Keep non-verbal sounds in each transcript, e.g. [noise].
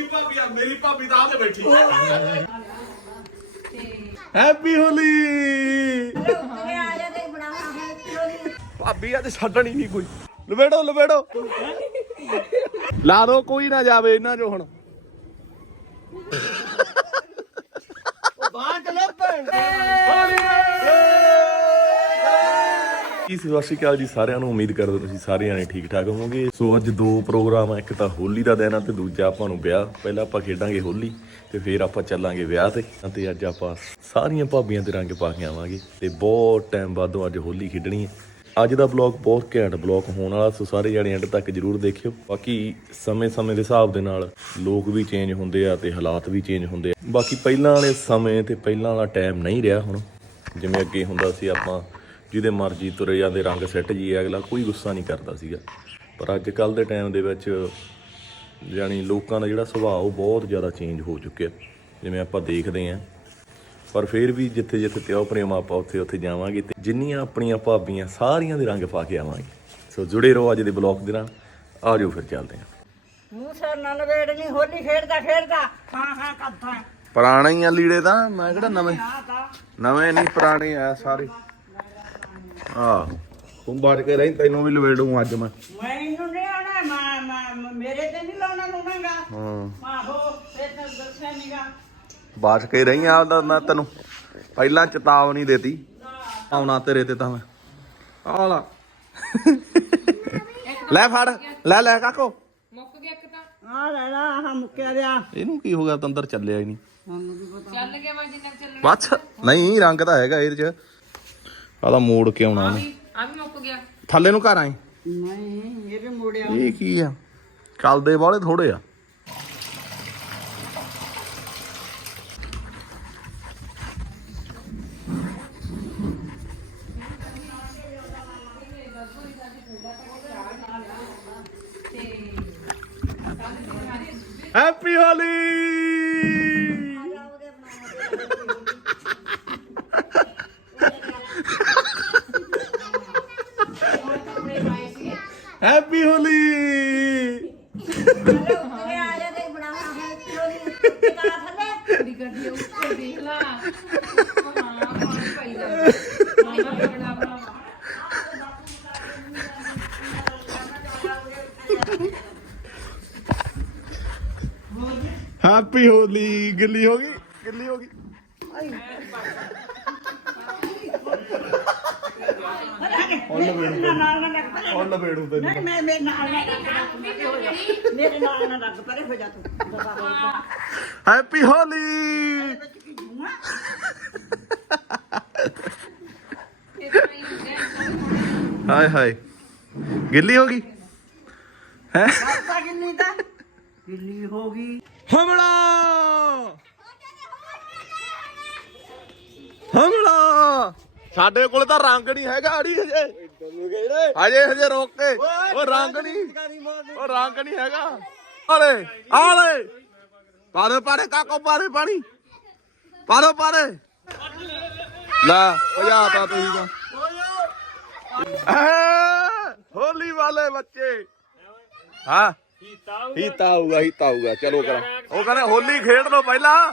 ਮੇਰੀ ਭਾਬੀ ਆ ਮੇਰੀ ਭਾਬੀ ਤਾਂ ਆਦੇ ਬੈਠੀ ਹੈਪੀ ਹੋਲੀ ਭਾਬੀ ਆ ਤੇ ਛੱਡਣੀ ਨਹੀਂ ਕੋਈ। ਲਵੇੜੋ ਲਵੇੜੋ। ਲਾ ਦੋ ਕੋਈ ਨਾ ਜਾਵੇ ਇਹਨਾਂ ਚੋਂ ਹੁਣ। ਜੀ ਸਤਿ ਸ਼੍ਰੀ ਅਕਾਲ ਜੀ ਸਾਰਿਆਂ ਨੂੰ। ਉਮੀਦ ਕਰਦਾ ਤੁਸੀਂ ਸਾਰੇ ਜਾਣੇ ਠੀਕ ਠਾਕ ਹੋਵੋਗੇ। ਸੋ ਅੱਜ ਦੋ ਪ੍ਰੋਗਰਾਮ ਆ, ਇੱਕ ਤਾਂ ਹੋਲੀ ਦਾ ਦਿਨ ਆ ਤੇ ਦੂਜਾ ਆਪਾਂ ਨੂੰ ਵਿਆਹ। ਪਹਿਲਾਂ ਆਪਾਂ ਖੇਡਾਂਗੇ ਹੋਲੀ ਤੇ ਫਿਰ ਆਪਾਂ ਚੱਲਾਂਗੇ ਵਿਆਹ ਤੇ। ਤੇ ਅੱਜ ਆਪਾਂ ਸਾਰੀਆਂ ਭਾਬੀਆਂ 'ਤੇ ਰੰਗ ਪਾ ਕੇ ਆਵਾਂਗੇ ਤੇ ਬਹੁਤ ਟਾਈਮ ਬਾਅਦੋਂ ਅੱਜ ਹੋਲੀ ਖੇਡਣੀ ਹੈ ਅੱਜ ਦਾ ਬਲੌਗ ਬਹੁਤ ਘੈਂਟ ਬਲੌਗ ਹੋਣ ਵਾਲਾ, ਸੋ ਸਾਰੇ ਜਾਣੇ ਐਂਡ ਤੱਕ ਜਰੂਰ ਦੇਖਿਓ। ਬਾਕੀ ਸਮੇਂ-ਸਮੇਂ ਦੇ ਹਿਸਾਬ ਦੇ ਨਾਲ ਲੋਕ ਵੀ ਚੇਂਜ ਹੁੰਦੇ ਆ ਤੇ ਹਾਲਾਤ ਵੀ ਚੇਂਜ ਹੁੰਦੇ ਆ। ਬਾਕੀ ਪਹਿਲਾਂ ਵਾਲੇ ਸਮੇਂ ਤੇ ਪਹਿਲਾਂ ਵਾਲਾ ਟਾਈਮ ਨਹੀਂ ਰਿਹਾ ਹੁਣ। ਜਿਵੇਂ ਅੱਗੇ ਹੁੰਦਾ ਸੀ ਆਪਾਂ ਜਿਹਦੇ ਮਰਜ਼ੀ ਤੁਰੇ ਜਾਂਦੇ ਰੰਗ ਸੈੱਟ ਜੀ ਅਗਲਾ ਕੋਈ ਗੁੱਸਾ ਨਹੀਂ ਕਰਦਾ ਸੀਗਾ। ਪਰ ਅੱਜ ਕੱਲ ਦੇ ਟਾਈਮ ਦੇ ਵਿੱਚ ਯਾਨੀ ਲੋਕਾਂ ਦਾ ਜਿਹੜਾ ਸੁਭਾਅ ਉਹ ਬਹੁਤ ਜ਼ਿਆਦਾ ਚੇਂਜ ਹੋ ਚੁੱਕਿਆ। ਜਿਵੇਂ ਆਪਾਂ ਦੇਖਦੇ ਆਂ ਪਰ ਫਿਰ ਵੀ ਜਿੱਥੇ ਜਿੱਥੇ ਤਿਉ ਪ੍ਰੇਮ ਆਪਾਂ ਉੱਥੇ ਉੱਥੇ ਜਾਵਾਂਗੇ ਤੇ ਜਿੰਨੀਆਂ ਆਪਣੀਆਂ ਭਾਬੀਆਂ ਸਾਰੀਆਂ ਦੇ ਰੰਗ ਪਾ ਕੇ ਆਵਾਂਗੇ। ਸੋ ਜੁੜੇ ਰਹੋ ਅੱਜ ਦੇ ਬਲੌਗ ਦੇ ਨਾਲ। ਆ ਜਾਓ ਫਿਰ ਚੱਲਦੇ ਆਂ ਮੂੰਹ ਸਰ ਨਾ ਲਵੇੜ ਨਹੀਂ ਹੋਲੀ ਖੇਡਦਾ ਖੇਡਦਾ। ਹਾਂ ਹਾਂ ਕਰਦਾ। ਪੁਰਾਣੇ ਹੀ ਆ ਲੀੜੇ ਤਾਂ ਮੈਂ ਕਿਹੜਾ ਨਵੇਂ? ਨਵੇਂ ਨਹੀਂ ਪੁਰਾਣੇ ਆ ਸਾਰੇ। ਆ ਤੂੰ ਬਾੜ ਕੇ ਰਹੀ ਤੈਨੂੰ ਵੀ ਲਵੇੜੂ ਅੱਜ ਮੈਂ। ਮੈਨੂੰ ਨਹੀਂ ਆਉਣਾ ਮੈਂ- ਮੈਂ ਮੇਰੇ ਤੇ ਨਹੀਂ ਲਾਉਣਾ ਲੂਣਾਗਾ ਹਾਂ। ਆਹੋ ਫਿਰ ਤਾਂ ਦੱਸਿਆ ਨੀਗਾ। ਬਾੜ ਕੇ ਰਹੀ ਆ ਉਹਦਾ ਮੈਂ ਤੈਨੂੰ। ਪਹਿਲਾਂ ਚੇਤਾਵਨੀ ਦੇਤੀ। ਆਉਣਾ ਤੇਰੇ ਤੇ ਤਾਂ ਮੈਂ। ਆ ਲਾ ਲੈ ਫੜ ਲੈ ਲੈ ਕਾਕੋ। ਆ ਲੈ ਲਾ ਆਹ ਮੁੱਕਿਆ ਰਿਆ ਇਹਨੂੰ ਕੀ ਹੋ ਗਿਆ ਤਾਂ ਅੰਦਰ ਚੱਲਿਆ ਹੀ ਨਹੀਂ। ਸਾਨੂੰ ਕੀ ਪਤਾ। ਚੱਲ ਗਿਆ ਮੈਂ ਜਿੰਨਾ ਕੁ ਚੱਲਣਾ। ਬਸ ਨਹੀਂ ਰੰਗ ਤਾਂ ਹੈਗਾ ਇਹਦੇ ਚ। ਆਦਾ ਮੋੜ ਕੇ ਆਉਣਾ ਉਹਨੇ। ਆ ਵੀ ਮੁੱਕ ਗਿਆ। ਥੱਲੇ ਨੂੰ ਘਰ ਆਏ? ਨਹੀਂ ਇਹ ਵੀ ਮੋੜਿਆ। ਇਹ ਕੀ ਆ? ਚੱਲਦੇ ਬਾਹਲੇ ਥੋੜੇ ਆ। ਹੈਪੀ ਹੋਲੀ ਹੈਪੀ ਹੋਲੀ ਗਿੱਲੀ ਹੋ ਗਈ ਗਿੱਲੀ ਹੋ ਗਈ। ਉਹ ਲਵੇੜੂ ਨਾਲ ਨਾ ਲੱਗ ਪਰੇ। ਉਹ ਲਵੇੜੂ ਤੈਨੂੰ। ਨਹੀਂ ਮੈਂ ਮੇਰੇ ਨਾਲ ਨਾ ਲੱਗ ਮੇਰੇ ਨਾਲ ਨਾ ਲੱਗ ਪਰੇ ਹੋ ਜਾ ਤੂੰ। ਦਬਾ ਹੋ ਜਾ। ਹੈਪੀ ਹੋਲੀ ਵਿੱਚ ਕੀ ਜੂਆ ਹਾਏ ਹਾਏ। ਗਿੱਲੀ ਹੋ ਗਈ। ਹੈ? ਕਿੰਨੀ ਗਿੱਲੀ ਹੋ ਗਈ। ਹਮਲਾ। ਹਮਲਾ। ਸਾਡੇ ਕੋਲ ਤਾਂ ਰੰਗ ਨਹੀਂ ਹੈਗਾ ਅੜੀ ਹਜੇ। ਹਜੇ ਹਜੇ ਰੋਕ ਕੇ। ਉਹ ਰੰਗ ਨਹੀਂ। ਉਹ ਰੰਗ ਨਹੀਂ ਹੈਗਾ। ਆਲੇ ਆਲੇ। ਪਾਰੇ ਪਾਰੇ ਕਾਕੋ ਪਾਰੇ ਪਾਣੀ। ਪਾਰੋ ਪਾਰੇ ਲੈ ਭਜਾ ਤਾ ਤੁਸੀਂ ਤਾਂ। ਹੋਲੀ ਵਾਲੇ ਬੱਚੇ। ਹਾਂ। ਹੀਤਾ ਆਊਗਾ। ਹੀਤਾ ਆਊਗਾ ਚਲੋ ਕਰਾਂ। ਉਹ ਕਹਿੰਦੇ ਹੋਲੀ ਖੇਡ ਲਓ ਪਹਿਲਾਂ।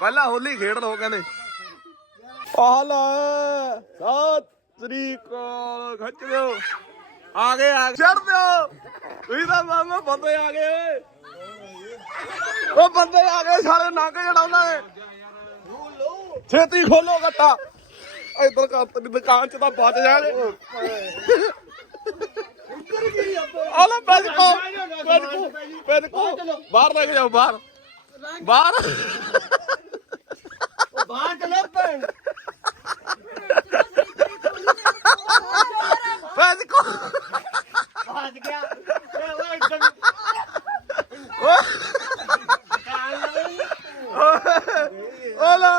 ਪਹਿਲਾਂ ਹੋਲੀ ਖੇਡ ਲਓ ਕਹਿੰਦੇ। ਆਹ ਲੈ ਸਤਿ ਸ੍ਰੀ ਅਕਾਲ। ਖੱਚ ਦਿਓ। ਆ ਗਏ ਆ ਗਏ। ਛੱਡ ਦਿਓ। ਤੁਸੀਂ ਤਾਂ ਮਾਮਾ ਬੰਦੇ ਆ ਗਏ। ਓਏ ਉਹ ਬੰਦੇ ਆ ਗਏ ਸਾਰੇ ਨੰਗ ਜੜਾਉਂਦਾ ਨੇ। ਛੇਤੀ ਖੋਲੋ ਗੱਟਾ। ਇਧਰ ਕਰ ਦੁਕਾਨ ਚ ਤਾਂ ਬਚ ਆਲਾ ਬੈਠ ਕੋ ਬੈਠ ਕੋ ਬੈਠ ਕੋ ਬਾਹਰ ਲੈ ਕੇ ਜਾਓ ਬਾਹਰ। ਬਾਹਰ। ਬਾਹਰ ਚਲੇ ਪੈਣ ਬੈਠ ਕੋ ਬਾਜ ਗਿਆ ਆਲਾ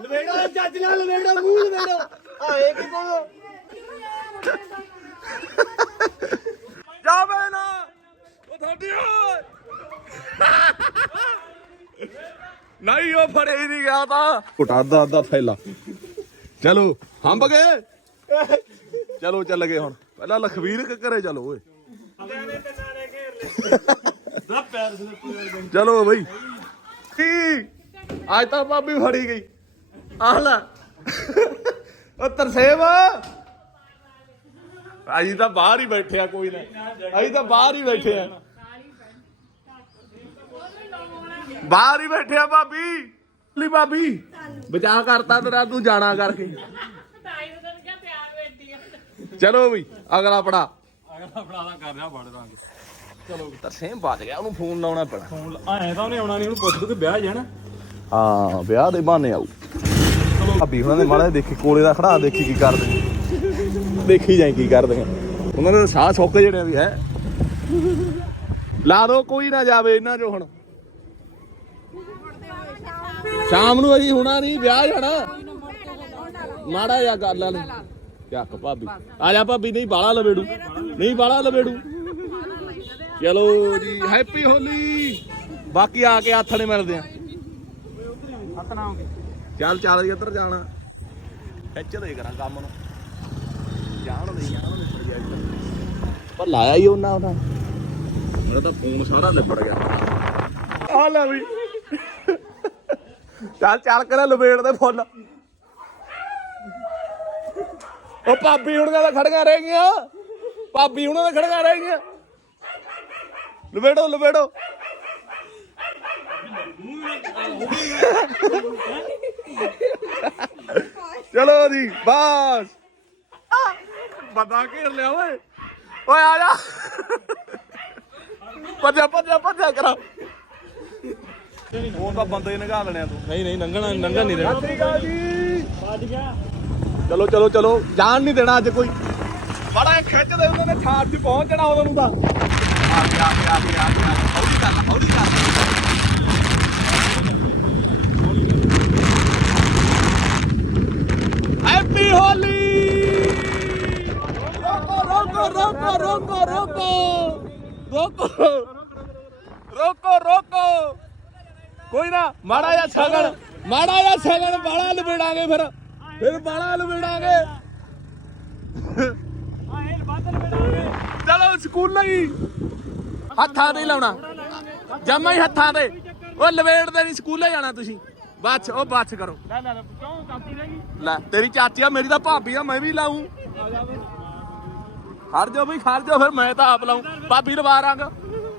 ਲਵੇੜਾ ਜੱਜ ਨਾਲ ਲਵੇੜਾ ਮੂੰਹ ਲਵੇੜਾ ਆਏ ਕੀ ਕੋਲ ਜਾਵੇ ਨਾ ਉਹ ਤੁਹਾਡੀ ਓਏ ਨਹੀਂ ਉਹ ਫੜੇ ਹੀ ਨਹੀਂ ਗਿਆ ਤਾਂ ਘੁਟਾ ਅੱਧਾ ਦਾ ਥੈਲਾ। ਚਲੋ, ਹੰਬ ਗਏ? ਚਲੋ, ਚੱਲ ਗਏ ਹੁਣ। ਪਹਿਲਾਂ ਲਖਵੀਰ ਘਰੇ ਚਲੋ ਓਏ। ਚਲੋ ਬਈ। ਅੱਜ ਤਾਂ ਭਾਬੀ ਫੜੀ ਗਈ। ਆਹ ਲੈ। ਉਹ ਤਰਸੇਵ ਅਸੀਂ ਤਾਂ ਬਾਹਰ ਹੀ ਬੈਠੇ ਆ, ਕੋਈ ਨਾ। ਅਸੀਂ ਤਾਂ ਬਾਹਰ ਹੀ ਬੈਠੇ ਆ। ਬਾਹਰ ਹੀ ਬੈਠੇ ਆ ਭਾਬੀ। ਲਈ ਭਾਬੀ। ਬਚਾ ਕਰਤਾ ਤੇਰਾ ਤੂੰ ਜਾਣਾ ਕਰਕੇ। ਚਲੋ ਬਈ ਅਗਲਾ ਪੜਾ। ਅਗਲਾ ਫੜਾਦਾ ਕਰ ਰਿਹਾ ਬੜ ਰੰਗ ਚਲੋ ਤਰਸੇਮ ਬਾਤ ਗਿਆ ਉਹਨੂੰ ਫੋਨ ਲਾਉਣਾ ਪੈਣਾ। ਹੁਣ ਆਏ ਤਾਂ ਉਹਨੇ ਆਉਣਾ ਨਹੀਂ ਉਹਨੂੰ ਪੁੱਛ ਦੂ ਕਿ ਵਿਆਹ ਜਾਣਾ? ਹਾਂ ਵਿਆਹ ਦੇ ਬਹਾਨੇ ਆਊ। ਭਾਬੀ ਉਹਨਾਂ ਦੇ ਮਾੜਾ ਦੇਖੀ ਕੋਲੇ ਦਾ ਖੜਾ ਦੇਖੀ ਕੀ ਕਰਦੇ ਦੇਖੀ ਜਾਈ ਕੀ ਕਰਦੇ ਉਹਨਾਂ ਦੇ ਸਾਹ ਸੁੱਕ ਜਿਹੜੇ ਵੀ ਹੈ। ਲਾ ਦੋ ਕੋਈ ਨਾ ਜਾਵੇ ਇਹਨਾਂ ਚੋਂ ਹੁਣ। ਸ਼ਾਮ ਨੂੰ ਅਸੀਂ ਹੁਣਾ ਨਹੀਂ, ਵਿਆਹ ਜਾਣਾ ਮਾੜਾ ਜਿਹਾ ਕਰ ਲੈ ਚੱਕ ਭਾਬੀ। ਆ ਜਾ ਭਾਬੀ, ਨਹੀਂ ਬਾਲਾ ਲਵੇੜੂ। ਨਹੀਂ ਬਾਲਾ ਲਵੇੜੂ। ਚਲੋ ਜੀ ਹੈਪੀ ਹੋਲੀ। ਬਾਕੀ ਆ ਕੇ ਹੱਥ ਮਿਲਦੇ ਆ। ਚੱਲ ਚੱਲ ਜੀ, ਇੱਧਰ ਜਾਣਾ। ਖਿੱਚ ਦੇ ਕਰਾਂ ਕੰਮ ਨੂੰ। ਜਾਣ ਦੇ, ਜਾਣ ਨਿਪੜ ਗਿਆ ਪਰ ਲਾਇਆ ਹੀ ਉਹਨਾਂ ਉਹਨਾਂ ਮੇਰਾ ਤਾਂ ਫੋਨ ਸਾਰਾ ਨਿਪੜ ਗਿਆ। ਆ ਲੈ ਵੀ। ਚੱਲ ਚੱਲ ਕਰੇ ਲਵੇੜ ਦੇ ਫੁੱਲ। ਉਹ ਭਾਬੀ ਹੁਣ ਕਹਿੰਦਾ ਖੜੀਆਂ ਰਹਿ ਗਈਆਂ। ਭਾਬੀ ਹੁਣ ਕਹਿੰਦਾ ਖੜੀਆਂ ਰਹਿ ਗਈਆਂ। ਲਵੇੜੋ ਲਵੇੜੋ ਚਲੋ ਜੀ, ਬਸ। ਬੰਦਾ ਘੇਰ ਲਿਆ, ਓਏ। ਓਏ ਆ ਜਾ। ਭੱਜਿਆ ਭੱਜਿਆ ਭੱਜਿਆ ਕਰਾ। ਉਹ ਤਾਂ ਬੰਦੇ ਨਗਾ ਲੈਣੇ ਆ ਤੂੰ। ਨਹੀਂ ਨਹੀਂ ਨੰਗਣਾ ਨੰਗਣ ਨਹੀਂ ਦੇਣਾ। ਸਤਿ ਸ੍ਰੀ ਅਕਾਲ ਜੀ। ਵੱਜ ਗਿਆ। ਚਲੋ ਚਲੋ ਚਲੋ ਜਾਣ ਨਹੀਂ ਦੇਣਾ ਅੱਜ ਕੋਈ। ਬੜਾ ਖਿੱਚਦੇ ਉਹਨਾਂ ਨੇ ਛਾੜ 'ਚ ਪਹੁੰਚ ਜਾਣਾ ਉਹਨਾਂ ਨੂੰ ਤਾਂ। ਆ ਗਿਆ ਆ ਗਿਆ ਆ ਗਿਆ ਆ ਗਿਆ। ਹੌਲੀ ਕਰ ਹੌਲੀ ਕਰ ਮਾੜਾ ਜਿਹਾ ਸਗਣ ਮਾੜਾ ਜਿਹਾ ਸਗਣ ਬਾਲਾ ਲਵੇੜਾਂਗੇ ਫਿਰ। ਫਿਰ ਬਾਲਾ ਲਵੇੜਾਂਗੇ ਚਲੋ ਸਕੂਲ ਹੀ ਹੱਥਾਂ ਤੇ ਲਾਉਣਾ। ਜਮਾ ਹੀ ਹੱਥਾਂ ਤੇ। ਉਹ ਲਵੇੜਦੇ ਨਹੀਂ ਸਕੂਲੇ ਜਾਣਾ ਤੁਸੀਂ। ਬੱਚ ਉਹ ਬੱਚ ਕਰੋ। ਲੈ ਲੈ ਕਿਉਂ ਕਾਪੀ ਰਹਿ ਗਈ ਲੈ ਤੇਰੀ ਚਾਚੀ ਆ ਮੇਰੀ ਤਾਂ ਭਾਬੀ ਆ ਮੈਂ ਵੀ ਲਾਉਂ ਖੜ ਜਾਓ ਬਈ ਖੜ ਜਾਓ ਫਿਰ ਮੈਂ ਤਾਂ ਆਪ ਲਾਉਂ ਭਾਬੀ ਲਵਾ ਰੰਗ।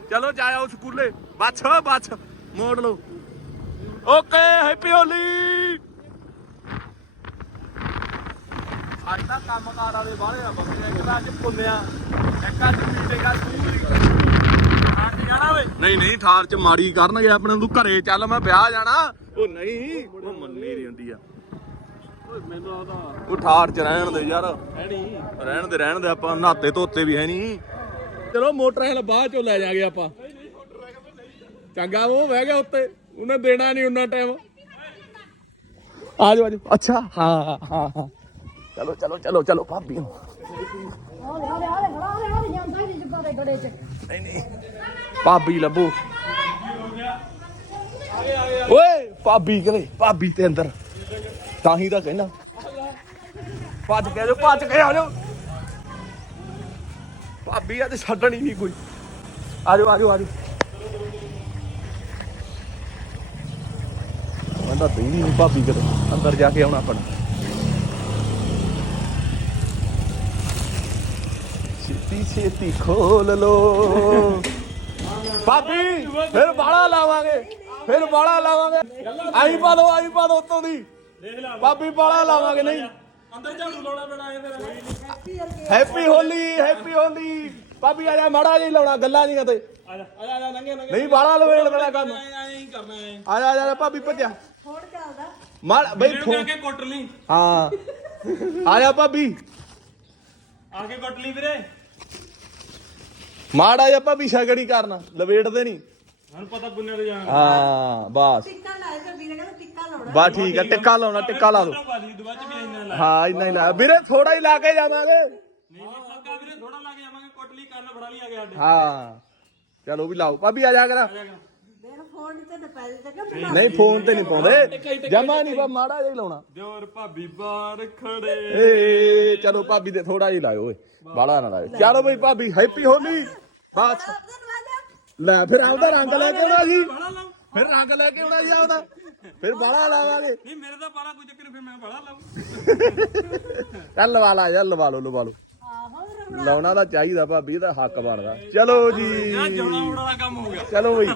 ਚਲੋ ਜਾਇਓ ਸਕੂਲੇ। ਬੱਚ ਬੱਚ ਮੋੜ ਲਓ। Okay happy Holi. ਅੱਜ ਤਾਂ ਕੰਮ ਕਾਰ ਵਾਲੇ ਬਾਹਲੇ ਆ ਬੰਦੇ ਇੱਕ ਤਾਂ ਅੱਜ ਪੁੰਨਿਆ ਇੱਕ ਅੱਜ ਮੀਟਿੰਗ ਆ ਸਕੂਲ ਦੀ ਆਂਟੀ ਜਾਣਾ ਓਏ। ਨਹੀਂ ਨਹੀਂ ਠਾਰ ਚ ਮਾੜੀ ਕਰਨਗੇ ਆਪਣੇ ਨੂੰ ਤੂੰ ਘਰੇ ਚੱਲ ਮੈਂ ਵਿਆਹ ਜਾਣਾ। ਉਹ ਨਹੀਂ ਉਹ ਮੰਨੀ ਨਹੀਂ ਹੁੰਦੀ ਆ। ਓਏ ਮੈਨੂੰ ਆਦਾ ਉਹ ਠਾਰ ਚ ਰਹਿਣ ਦੇ ਯਾਰ। ਹੈ ਨਹੀਂ। ਰਹਿਣ ਦੇ ਰਹਿਣ ਦੇ ਆਪਾਂ ਨਹਾਤੇ ਧੋਤੇ ਵੀ ਹੈ ਨਹੀਂ। ਚਲੋ ਮੋਟਰਸਾਈਕਲ ਬਾਅਦ ਚੋਂ ਲੈ ਜਾਗੇ ਆਪਾਂ। ਚੰਗਾ ਉਹ ਬਹਿ ਗਿਆ ਉੱਤੇ। ਉਹਨੇ ਦੇਣਾ ਨਹੀਂ ਉਹਨਾਂ ਟਾਈਮ ਆ ਜਾਓ ਆ ਜਾਓ ਅੱਛਾ। ਹਾਂ ਹਾਂ ਹਾਂ ਚਲੋ ਚਲੋ ਚਲੋ ਚਲੋ, ਭਾਬੀ ਨਹੀਂ ਨਹੀਂ। ਭਾਬੀ ਲੱਭੋ। ਓਏ, ਭਾਬੀ ਕਰੇ। ਭਾਬੀ ਤੇ ਅੰਦਰ। ਤਾਂ ਹੀ ਤਾਂ ਕਹਿਣਾ ਭੱਜ ਕੇ ਆ ਜਾਓ, ਭੱਜ ਕੇ ਆ ਜਾਓ। ਭਾਬੀ ਆ ਤੇ ਛੱਡਣੀ ਨਹੀਂ ਕੋਈ। ਆ ਜਾਓ ਆ ਬੰਦਾ ਦੇਣੀ ਨਹੀਂ ਭਾਬੀ ਕਦੇ ਅੰਦਰ ਜਾ ਕੇ ਆਉਣਾ ਆਪਣਾ ਛੇਤੀ ਛੇਤੀ ਖੋਲ ਲੋ ਭਾਬੀ ਫਿਰ ਬਾਲਾ ਲਾਵਾਂਗੇ ਫਿਰ ਬਾਲਾ ਲਾਵਾਂਗੇ। ਆਈ ਪਾ ਦੋ ਆਈ ਪਾ ਦੋ ਉੱਤੋਂ ਦੀ। ਭਾਬੀ ਬਾਲਾ ਲਾਵਾਂਗੇ ਨਹੀਂ। ਅੰਦਰ ਝਾੜੂ ਲਾਉਣਾ ਪੈਣਾ ਇਹ ਫਿਰ। Happy Holi happy Holi. ਭਾਬੀ ਆ ਜਾ ਮਾੜਾ ਜਿਹਾ ਲਾਉਣਾ ਗੱਲਾਂ ਨਹੀਂ ਤੇ। ਆ ਜਾ ਆ ਜਾ, ਨੰਗੇ ਨੰਗੇ। ਨਹੀਂ ਬਾਲਾ ਲਵੇੜ ਦੇਣਾ ਕੰਮ। ਆ ਜਾ ਆ ਜਾ ਭਾਬੀ ਭੱਜਿਆ ਮਾੜਾ ਬਈ ਫੋਨ ਕੇ ਕੁੱਟ ਲਈ। ਹਾਂ। ਆ ਜਾ ਭਾਬੀ। ਆ ਕੇ ਕੁੱਟ ਲਈ ਵੀਰੇ। ਮਾੜਾ ਜਿਹਾ ਭਾਬੀ ਸ਼ਗਣੀ ਕਰਨਾ ਲਵੇੜਦੇ ਨਹੀਂ ਸਾਨੂੰ ਪਤਾ ਪੁੰਨੇ ਤੇ ਜਾਣਾ ਹਾਂ ਬਸ। ਟਿੱਕਾ ਲਾਇਆ ਤੇ ਵੀਰੇ ਕਹਿੰਦਾ ਟਿੱਕਾ ਲਾਉਣਾ। ਬਸ ਠੀਕ ਆ ਟਿੱਕਾ ਲਾਉਣਾ ਟਿੱਕਾ ਲਾ ਦੋ। ਬਾਦੀ ਦੁਬਾਰਾ ਚ ਵੀ ਇੰਨਾ ਲਾ ਹਾਂ ਇੰਨਾ ਹੀ ਲਾ ਵੀਰੇ ਥੋੜਾ ਹੀ ਲਾ ਕੇ ਜਾਵਾਂਗੇ। ਨਹੀਂ ਲੱਗਾ ਵੀਰੇ ਥੋੜਾ ਲਾ ਕੇ ਜਾਵਾਂਗੇ ਕੁੱਟ ਲਈ ਕੰਨ ਫੜਾ ਲਈ ਆ ਗਿਆ ਸਾਡੇ। ਹਾਂ। ਚਲੋ ਵੀ ਲਾਓ। ਭਾਬੀ ਆ ਜਾ ਕਰਾ। ਫੋਨ ਤੇ ਤਾਂ ਪੈਸੇ ਚੱਕਾ ਨਹੀਂ ਫੋਨ ਤੇ ਨਹੀਂ ਪਾਉਂਦੇ। ਜਮਾ ਨਹੀਂ ਬਾ ਮਾੜਾ ਜਿਹਾ ਹੀ ਲਾਉਣਾ। ਦਿਓਰ ਭਾਬੀ ਬਾਹਰ ਖੜੇ। ਏ ਚਲੋ ਭਾਬੀ ਦੇ ਥੋੜਾ ਜਿਹਾ ਲਾਇਓ ਓਏ। ਬਾਲਾ ਨਾ ਲਾਇਓ। ਚਲੋ ਬਈ ਭਾਬੀ ਹੈਪੀ ਹੋਲੀ। ਬਸ। ਲੈ ਫਿਰ ਆਪਦਾ ਰੰਗ ਲੈ ਕੇ ਆਉਣਾ ਸੀ ਫਿਰ ਰੰਗ ਲੈ ਕੇ ਆਉਣਾ ਸੀ ਆਪਦਾ। ਫਿਰ ਬਾਲਾ ਲਾਵਾਂਗੇ। ਨਹੀਂ ਮੇਰੇ ਤਾਂ ਬਾਲਾ ਕੋਈ ਚੱਕਰ ਨੀ, ਫਿਰ ਮੈਂ ਬੜਾ ਲਾਉਂ ਚੱਲ ਲਵਾ ਲਾ ਯਾਰ ਲਵਾ ਲਓ ਲਵਾ ਲਓ। ਲਾਉਣਾ ਤਾਂ ਚਾਹੀਦਾ ਭਾਬੀ ਇਹਦਾ ਹੱਕ ਬਣਦਾ। ਚਲੋ ਜੀ। ਜੋੜਾ ਉੜਾ ਕੰਮ ਹੋ ਗਿਆ। ਚਲੋ ਬਈ।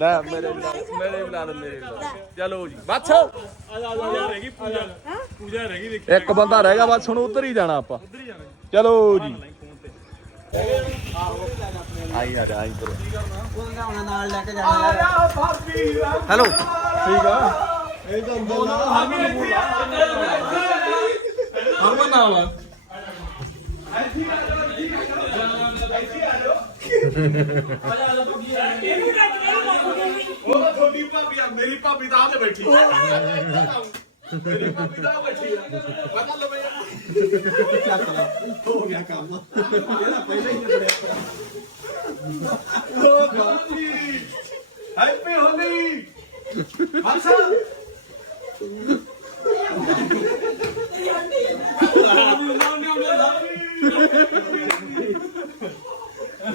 ਲੈ ਮੇਰੇ ਬੁਲਾ ਮੇਰੇ ਬੁਲਾ ਲਓ ਮੇਰੇ ਬੁਲਾ ਲਓ। ਚਲੋ ਜੀ। ਬਸ। ਆ ਜਾ ਆ ਜਾ ਰਹਿ ਗਈ ਪੂਜਾ। ਪੂਜਾ ਰਹਿ ਗਈ ਦੇਖ। ਇੱਕ ਬੰਦਾ ਰਹਿ ਗਿਆ ਬਸ ਹੁਣ ਉੱਧਰ ਹੀ ਜਾਣਾ ਆਪਾਂ। ਚਲੋ ਜੀ। ਆਈ ਆ ਆਈ ਕਰੋ ਹੈਲੋ। ਹਰਮਨ ਨਾਲ ਆ। ਉਹ ਤਾਂ ਤੁਹਾਡੀ ਭਾਬੀ ਆ ਮੇਰੀ ਭਾਬੀ ਤਾਂ ਆਲੇ ਬੈਠੀ ਮੇਰੀ ਭਾਬੀ ਤਾਂ ਬੈਠੀ ਆ। ਪਤਾ ਲਵੇ ਹੋ ਗਿਆ ਕੰਮ ਹੈਪੀ ਹੋਲੀ ਹੱਸਾ ਇੱਥੇ ਆ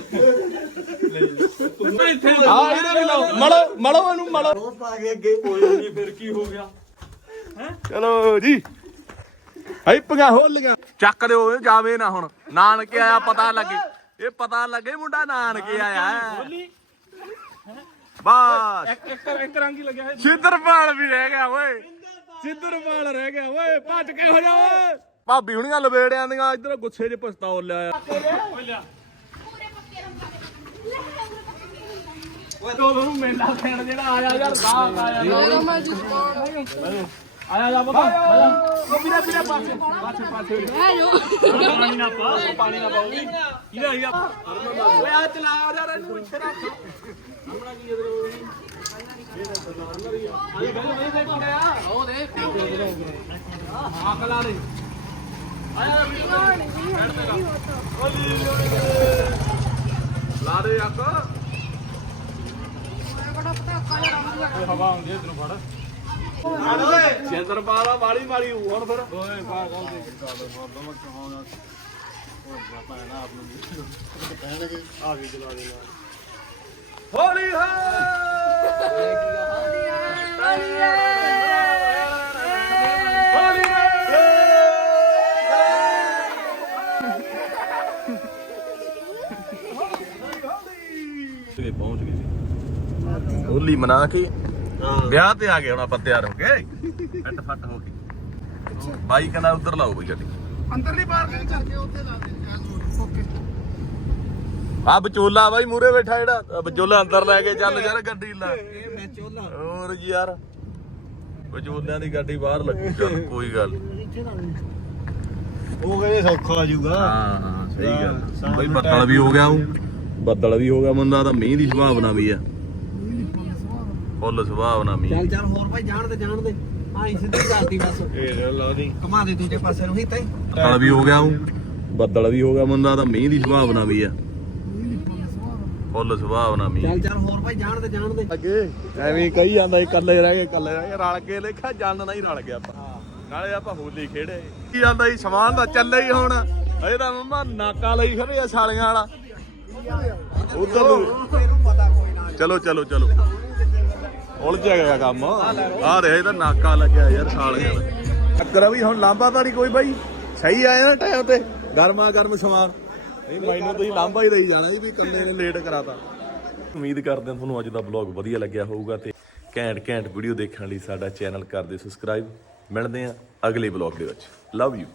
ਇਹਦੇ ਵੀ ਲਾਓ। ਮਲੋ ਮਲੋ ਇਹਨੂੰ ਮਲੋ। ਪਾ ਕੇ ਅੱਗੇ ਨਹੀਂ ਫਿਰ ਕੀ ਹੋ ਗਿਆ? ਚਲੋ ਜੀ। ਹੈਪੀਆਂ ਹੋਲੀਆਂ ਚੱਕ ਦਿਓ ਇਹ ਜਾਵੇ ਨਾ ਹੁਣ। ਨਾਨਕੇ ਆਇਆ ਪਤਾ ਲੱਗੇ। ਇਹ ਪਤਾ ਲੱਗੇ ਮੁੰਡਾ ਨਾਨਕੇ ਆਇਆ। ਹੈ। ਬਸ। ਇੱਕ ਇੱਕ ਇੱਕ ਰੰਗ ਹੀ ਲੱਗਿਆ ਹੈ ਸਿੱਧਰਪਾਲ ਵੀ ਰਹਿ ਗਿਆ ਓਏ। ਸਿੱਧਰਪਾਲ ਰਹਿ ਗਿਆ ਓਏ। ਭੱਜ ਕੇ ਹੋ ਜਾ ਓਏ। ਭਾਬੀ ਹੁਣੀਆਂ ਲਵੇੜਿਆਂ ਦੀਆਂ ਇੱਧਰ ਗੁੱਸੇ 'ਚ ਪਸਤੌਲ ਲਿਆ ਓਏ ਲਿਆ। ਰੰਗਾਂ ਦੇ ਤੁਹਾਨੂੰ ਮੇਲਾ ਫੈਨ ਜਿਹੜਾ ਆਇਆ ਯਾਰ ਬਾਹਰ ਆਇਆ ਮੈਂ ਜੂਸ ਆਇਆ ਜਾ ਬਤਾ ਉਹ ਵੀਰੇ ਵੀਰੇ ਪਾਸੇ ਪਾਸੇ ਪਾਸੇ। ਲੈ ਜੋ ਪਾਣੀ ਨਾ ਪਾ ਪਾਣੀ ਨਾ ਪਾਉਗੀ ਇਹਦਾ ਹੀ ਆ ਓਏ ਆ ਚਲਾ ਯਾਰ ਇਹਨੂੰ ਇੱਥੇ ਰੱਖ। ਆਪਣਾ ਕੀ ਇਧਰ ਆਈ ਗੱਲ ਨਹੀਂ ਦੇਖੀ ਗਿਆ ਉਹ ਦੇ ਆਕਲਾ ਰੇ ਆਇਆ ਲਾ ਦੇ ਅੱਕ ਬੜਾ ਪਟਾਕਾ ਜਿਹਾ ਰੰਗ ਜਿਹਾ ਹਵਾ ਆਉਂਦੀ ਇਧਰੋਂ ਫੜ। ਸਿੱਧਰਪਾਲ ਆ ਵਾਲੀ ਮਾਰੀ ਹੁਣ ਫਿਰ। ਓਏ ਪਾ ਗੱਲ ਦੇ ਹੋਲੀ ਹੋ ਪਹੁੰਚ ਗਏ ਸੀ। ਹੋਲੀ ਮਨਾ ਕੇ ਵਿਆਹ ਤੇ ਆ ਗਏ ਹੁਣ ਆਪਾਂ ਤਿਆਰ ਹੋ ਕੇ। [laughs] ਫੱਟ ਫੱਟ ਹੋ ਕੇ। ਬਾਈ ਕਹਿੰਦਾ ਉਧਰ ਲਾਓ ਬਈ ਗੱਡੀ। ਅੰਦਰਲੀ ਪਾਰਕਿੰਗ ਕਰਕੇ ਉੱਥੇ ਲਾ ਦੇ ਓਕੇ। ਆ ਵਿਚੋਲਾ ਬਾਈ ਮੂਰੇ ਬੈਠਾ ਜਿਹੜਾ ਵਿਚੋਲਾ ਅੰਦਰ ਲੈ ਕੇ ਚੱਲ ਯਾਰ ਗੱਡੀ ਲਾ। ਇਹ ਮੈਂ ਚੋਲਾ ਹੋਰ ਜੀ ਯਾਰ। ਵਿਚੋਲਿਆਂ ਦੀ ਗੱਡੀ ਬਾਹਰ ਲੱਗੂ ਚੱਲ ਕੋਈ ਗੱਲ ਨੀ। ਉਹ ਕਹਿੰਦੇ ਸੌਖਾ ਆ ਜਾਊਗਾ ਹਾਂ ਹਾਂ ਸਹੀ ਗੱਲ। ਬਈ ਬੱਦਲ ਵੀ ਹੋ ਗਿਆ ਉਹ। ਬੱਦਲ ਵੀ ਹੋ ਗਿਆ ਬੰਦਾ ਤਾਂ ਮੀਂਹ ਦੀ ਸੰਭਾਵਨਾ ਵੀ ਆ। ਫੁੱਲ ਸੰਭਾਵਨਾ ਮੀਂਹ। ਚੱਲ ਚੱਲ ਹੋਰ ਭਾਈ ਜਾਣ ਦੇ ਜਾਣ ਦੇ। ਆਈ ਸਿੱਧੀ ਕਰਦੀ ਬਸ। ਇਹ ਲਾ ਦੀ ਘੁਮਾ ਦੇ ਦੂਜੇ ਪਾਸੇ ਨੂੰ ਹੀ ਤੈਂ। ਬੱਦਲ ਵੀ ਹੋ ਗਿਆ ਉਹ ਬੱਦਲ ਵੀ ਹੋ ਗਿਆ ਬੰਦਾ ਤਾਂ ਮੀਂਹ ਦੀ ਸੰਭਾਵਨਾ ਵੀ ਆ। ਫੁੱਲ ਸੰਭਾਵਨਾ ਮੀਂਹ। ਚੱਲ ਚੱਲ ਹੋਰ ਭਾਈ ਜਾਣ ਦੇ ਜਾਣ ਦੇ। ਅੱਗੇ। ਐਵੇਂ ਕਹੀ ਜਾਂਦਾ ਇਕੱਲੇ ਰਹਿ ਗਏ ਇਕੱਲੇ ਰਹਿ ਗਏ। ਰਲ ਕੇ ਲੇਖਾ ਜਨ ਨਹੀਂ ਰਲ ਗਿਆ ਆਪਾਂ। ਨਾਲੇ ਆਪਾਂ ਹੋਲੀ ਖੇੜੇ। ਕੀ ਜਾਂਦਾ ਸੀ ਸਮਾਨ ਦਾ ਚੱਲੇ ਹੀ ਹੁਣ। ਤਾਂ ਮੰਮਾ ਨਾਕਾ ਲਈ ਖੜੇ ਆ ਸਾਲੀਆਂ ਵਾਲਾ। ਉਧਰ ਨੂੰ। ਚਲੋ ਚਲੋ ਚਲੋ। ਉਲਝ ਗਿਆ ਕੰਮ। ਆ ਰਿਹਾ ਇਹਦਾ ਨਾਕਾ ਲੱਗਿਆ ਯਾਰ ਸਾਲੀਆਂ ਦਾ। ਚੱਕਰ ਵੀ ਹੁਣ ਲਾਂਬਾ ਤਾਂ ਨਹੀਂ ਕੋਈ ਬਾਈ। ਸਹੀ ਆਇਆ ਨਾ ਟਾਈਮ ਤੇ। ਗਰਮਾ ਗਰਮ ਸਮਾਨ। ਨਹੀਂ, ਮੈਨੂੰ ਤੁਸੀਂ ਲਾਂਬਾ ਹੀ ਦੇਈ ਜਾਣਾ ਜੀ, ਵੀ ਕੱਲੇ ਨੇ ਲੇਟ ਕਰਾਤਾ। ਉਮੀਦ ਕਰਦੇ ਹਾਂ ਤੁਹਾਨੂੰ ਅੱਜ ਦਾ ਵਲੌਗ ਵਧੀਆ ਲੱਗਿਆ ਹੋਊਗਾ ਤੇ ਘੈਂਟ ਘੈਂਟ ਵੀਡੀਓ ਦੇਖਣ ਲਈ ਸਾਡਾ ਚੈਨਲ ਕਰ ਦਿਓ ਸਬਸਕ੍ਰਾਈਬ ਮਿਲਦੇ ਆ ਅਗਲੇ ਵਲੌਗ ਦੇ ਵਿੱਚ। Love you